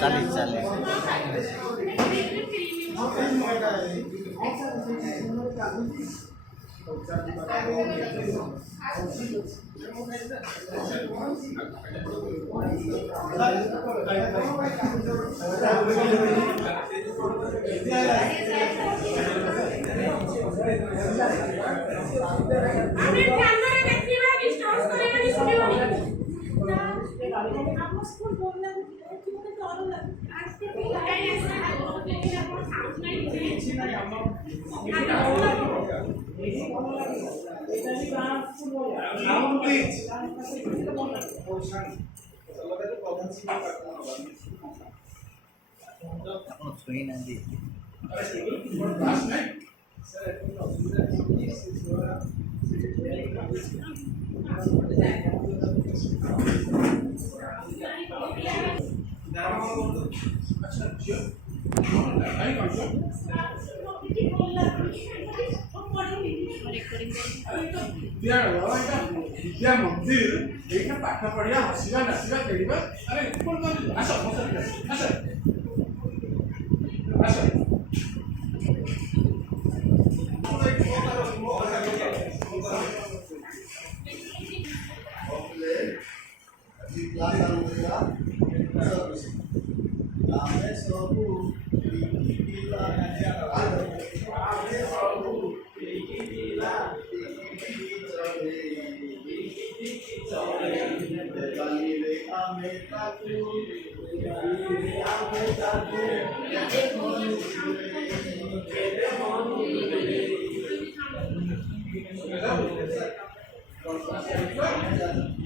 चालीस चालीस छुई ना दी विद्या मंदिर देखा पाठ पढ़िया हसीबा नाचीबा खेलिबा अरे कोन आस आस आस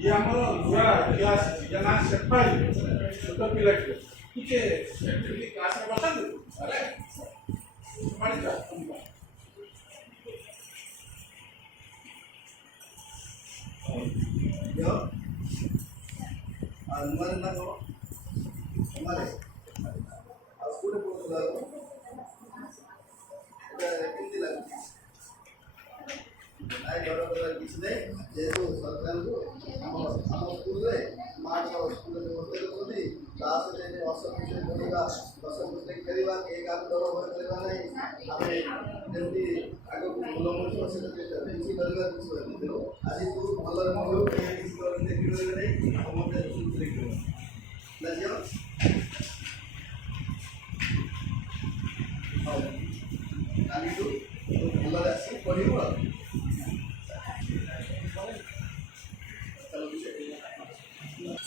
ये हमारा पूरा क्लास जना सेपाई छोटा पिला के क्लास में बता दो अरे पढ़ जा यो अनुमान ना करो हमारे अब पूरे पूरे कितनी लगती आई बराबर किसने जेको सरकार को हम स्कूल रे मार्च और स्कूल में होते तो थी क्लास में ने औसत से बोलेगा औसत से करीबा एक आध दो बार करीबा नहीं हमें जल्दी आगे बोलो मुझे से किसी बदला कुछ दो आज तू भलर मलो किसी को देखियो नहीं हम मत सुन देखियो लजियो हां काली तू भलर आसी पढ़िबो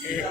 एक